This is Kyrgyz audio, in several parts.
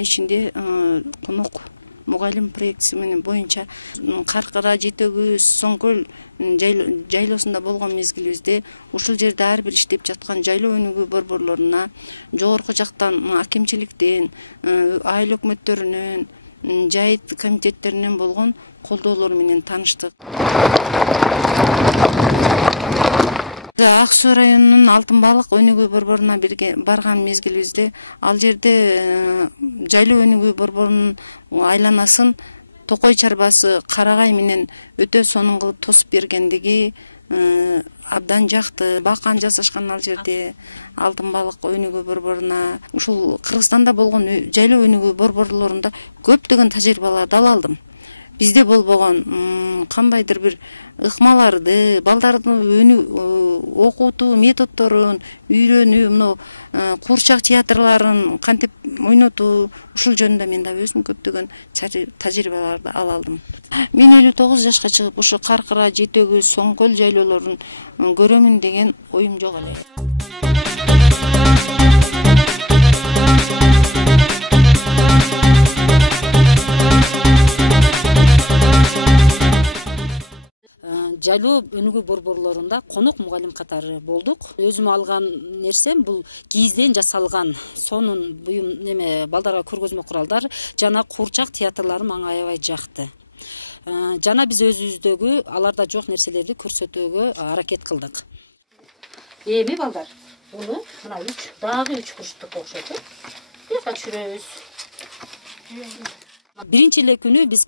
ишинде конок мугалим проектиси менен боюнча Каркыра, Жетөгүз, Соңкөл жайлоосунда болгон мезгилибизде ушул жерде ар бир иштеп жаткан жайлоо өнүгүү борборлоруна жогорку жактан акимчиликтен, айыл өкмөттөрүнөн, жайыт комитеттеринен болгон колдоолор менен тааныштык. Ак Суу районунун Алтын балык өнүгүү борборуна барган мезгилибизде ал жерде жайлоо өнүгүү борборунун айланасын токой чарбасы карагай менен өтө сонун кылып тосуп бергендиги абдан жакты. Бакан жасашкан ал жерде Алтын балык өнүгүү борборуна. Ушул Кыргызстанда болгон жайлоо өнүгүү борборлорунда көптөгөн тажрыйбаларды ала алдым. Бизде болбогон кандайдыр бир ыкмаларды, балдардын окутуу методдорун үйрөнүү, мына куурчак театрларын кантип ойнотуу, ушул жөнүндө мен да өзүм көптөгөн тажрыйбаларды ала алдым. Мен 59 жашка чыгып ушу Каркыра, Жетөгүз, Соңкөл жайлоолорун көрөмүн деген оюм жок эле. Жайлоо өнүгүү борборлорунда конок мугалим катары болдук. Өзүм алган нерсем бул кийизден жасалган сонун буюм балдарга көргөзмө куралдар жана куурчак театрлары мага аябай жакты. Жана биз өзүбүздөгү аларда жок нерселерди көрсөтүүгө аракет кылдык. Эми балдар, буну мына дагы 3 бурчтук окшотуп бияка түшүрөбүз. Биринчи эле күнү биз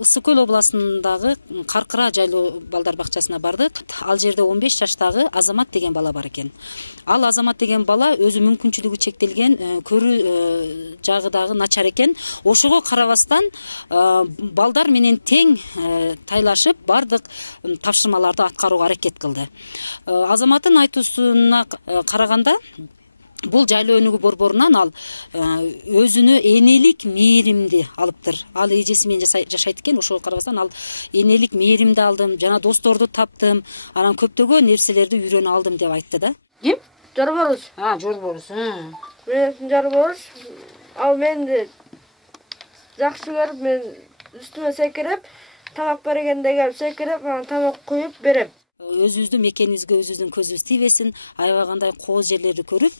Ысык Көл областындагы Каркыра жайлоо балдар бакчасына бардык. Ал жерде 15 жаштагы Азамат деген бала бар экен. Ал Азамат деген бала өзү мүмкүнчүлүгү чектелген, көрүү жагы дагы начар экен. Ошого карабастан балдар менен тең тайлашып бардык тапшырмаларды аткарууга аракет кылды. Азаматтын айтуусуна караганда бул жайлоо өнүгүү борборунан ал өзүнө энелик мээримди алыптыр. Ал эжеси менен жашайт экен, ошого карабастан ал энелик мээримди алдым, жана досторду таптым, анан көптөгөн нерселерди үйрөнүп алдым деп айтты да. Ким? Жорборус. Жорборус. Мен Жорборус. Ал менди жакшы көрүп, мен үстүмө секирип, тамак бергенде келип секирип, анан тамак куюп берем. Өзүбүздүн мекенибизге өзүбүздүн көзүбүз тийбесин, аябагандай кооз жерлерди көрүп,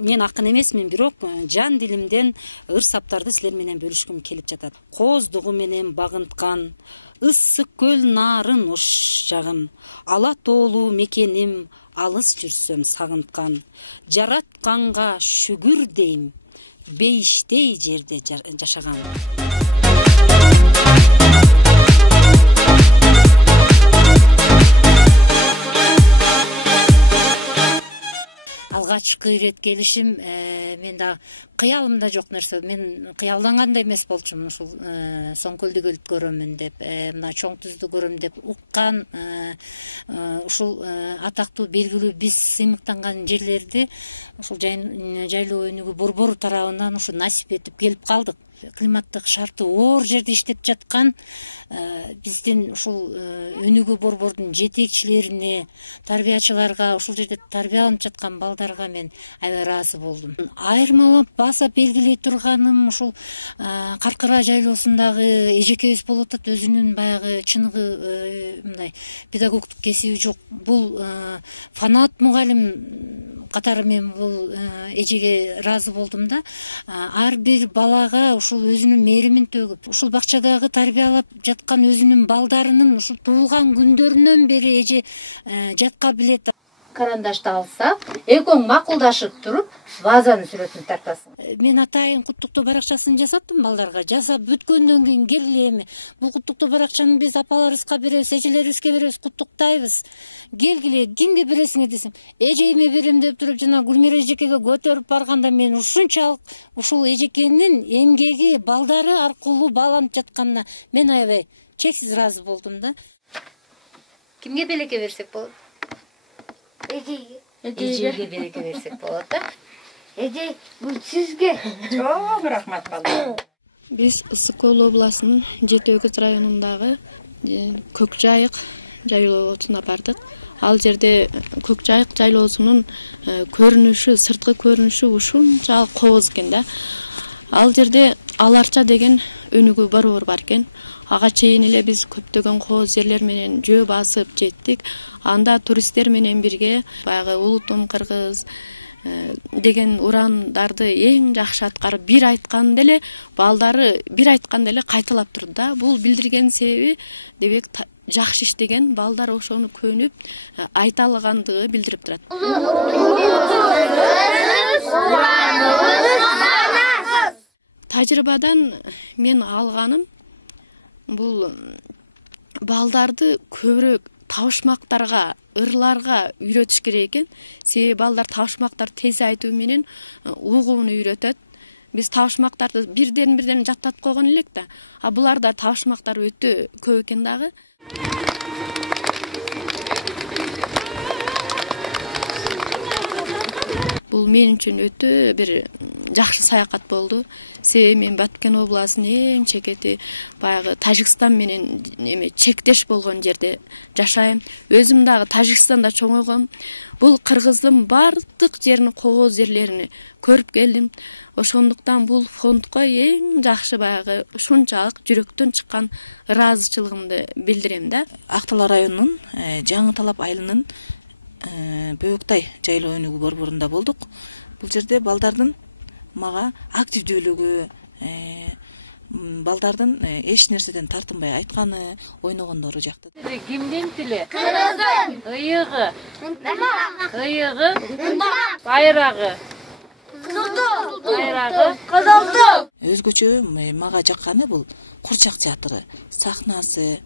мен акын эмесмин, бирок жан дилимден ыр саптарды силер менен бөлүшкүм келип жатат. Кооздугу менен багынткан ысык көл нарын ош жагым, ала тоолуу мекеним, алыс жүрсөм сагынткан, жаратканга шүгүр дейм, бейиштей жерде жашаган. Алгачкы ирет келишим мен да кыялымда жок нерсе. Мен кыялдангандай эмес болчумун ушул Соңкөлдү келип көрөмүн деп, мына Чоң Түздү көрөм деп уккан, ушул атактуу белгилүү биз сыймыктанган жерлерди ушул жайлоо өнүгүү борбору тарабынан ушу насип этип келип калдык. Климаттык шарты оор жерде иштеп жаткан биздин ушул өнүгүү борбордун жетекчилерине, тарбиячыларга, ушул жерде тарбияланып жаткан балдарга мен аябай ыраазы болдум. Айырмалап баса белгилей турганым ушул Каркыра жайлоосундагы эжекебиз болуп атат, өзүнүн баягы чыныгы мындай педагогдук кесиби жок. Бул фанат мугалим катары мен бул эжеге ыраазы болдум да. Ар бир балага ушул өзүнүн мээримин төгүп, ушул бакчадагы тарбиялап жаткан өзүнүн балдарынын ушул туулган күндөрүнөн бери эже жатка билет. Карандашты алса, экөөң макулдашып туруп, вазанын сүрөтүн тартасың. Мен атайын куттуктоо баракчасын жасаттым балдарга. Жасап бүткөндөн кийин келгиле эми. Бул куттуктоо баракчаны биз апаларыбызга беребиз, эжелерибизге беребиз, куттуктайбыз. Келгиле, кимге бересиңер десем, эжеме берем деп туруп, жана Гүлмира эжекеге көтөрүп барганда мен ушунчалык ушул эжекенин эмгеги балдары аркылуу бааланып жатканына мен аябай чексиз ыраазы болдум да. Кимге белекке берсек болот? Эжеге белекке берсек болот да. Эже, бул сизге. Чоң рахмат балдар. Биз Ысык Көл областынын Жетөгүз районундагы Көкжайык жайлоосуна бардык. Ал жерде Көкжайык жайлоосунун көрүнүшү, сырткы көрүнүшү ушунчалык кооз экен да. Ал жерде Аларча деген өнүгүү борбор бар экен. Ага чейин эле биз көптөгөн кооз жерлер менен жөө басып жеттик. Анда туристтер менен бирге баягы Улутун кыргыз деген урандарды эң жакшы аткарып, бир айтканда эле балдары бир айтканда эле кайталап турду да. Бул билдирген себеби демек жакшы иштеген, балдар ошону көнүп айта алгандыгы билдирип турат. Тажрыйбадан мен алганым бул балдарды көбүрөөк табышмактарга, ырларга үйрөтүш керек экен. Себеби балдар табышмактар тез айтуу менен угууну үйрөтөт. Биз табышмактарды бирден жаттап койгон элек да. А буларда табышмактар өтө көп экен дагы. Бул мен үчүн өтө бир жакшы саякат болду. Себеби мен Баткен областынын эң чекети баягы Тажикстан менен чектеш болгон жерде жашайм. Өзүм дагы Тажикстанда чоңойгом. Бул Кыргыздын бардык жерин, кооз жерлерин көрүп келдим. Ошондуктан бул фондко эң жакшы баягы ушунчалык жүрөктөн чыккан ыраазычылыгымды билдирем да. Актала районунун Жаңы Талап айылынын Бөөктай жайлоо өнүгүү борборунда болдук. Бул жерде балдардын мага активдүүлүгү, балдардын эч нерседен тартынбай айтканы, ойногондору жакты. Кимдин тили? Кыргыздын. Ыйыгы. Ыйыгы. Байрагы. Байрагы. Кызылту. Өзгөчө мага жакканы бул курчак театры, сахнасы,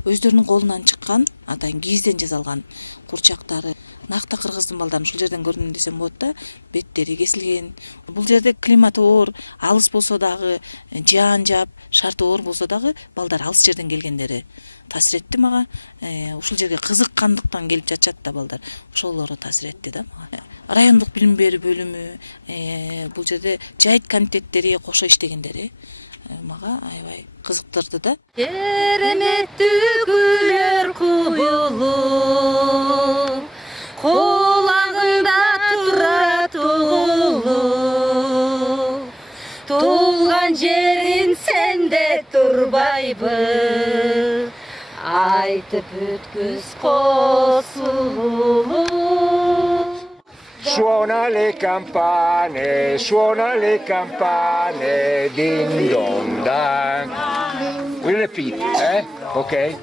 өздөрүнүн колунан чыккан, атайын кийизден жасалган курчактары. Накта кыргыздын балдарын ушул жерден көрдүм десем болот да, беттери кесилген. Бул жерде климат оор, алыс болсо дагы, жаан жаап, шарты оор болсо дагы балдар алыс жерден келгендери таасир этти мага. Ушул жерге кызыккандыктан келип жатышат да балдар. Ошолору таасир этти да мага. Райондук билим берүү бөлүмү, бул жерде жайыт комитеттери кошо иштегендери мага аябай кызыктырды да. Кереметтүү күлөр кубулу, кулагыңда турат угулу, туулган жерин сенде турбайбы, айтып өткүз косулу. Suona le campane, ding dong dang. We repeat, okay?